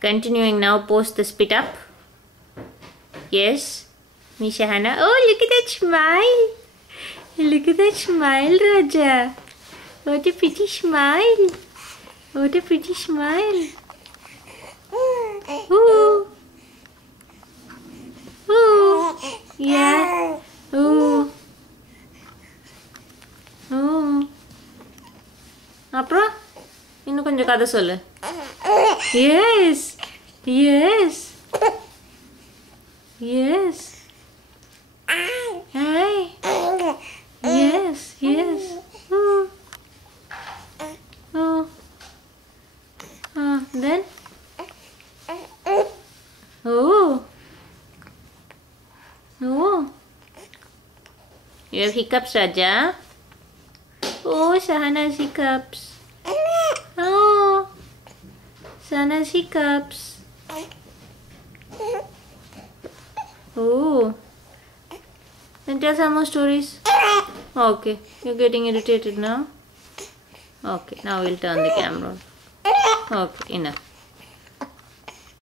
Continuing now, post the spit up. Yes, Miss Sahana. Oh, look at that smile. Look at that smile, Raja. What a pretty smile. What a pretty smile. Ooh. Ooh. Yeah. Ooh. Ooh. அப்புறம் இன்னும் கொஞ்சம் கதை சொல்லு. Yes. Yes. Yes. Hi. Yes. Yes. Oh. Oh. Then. Oh. Oh. You have hiccups, Raja. Oh, Sahana's hiccups. Oh, Sahana's hiccups. Oh, then tell some more stories. Okay, you're getting irritated now. Okay, now we'll turn the camera on. Okay, enough.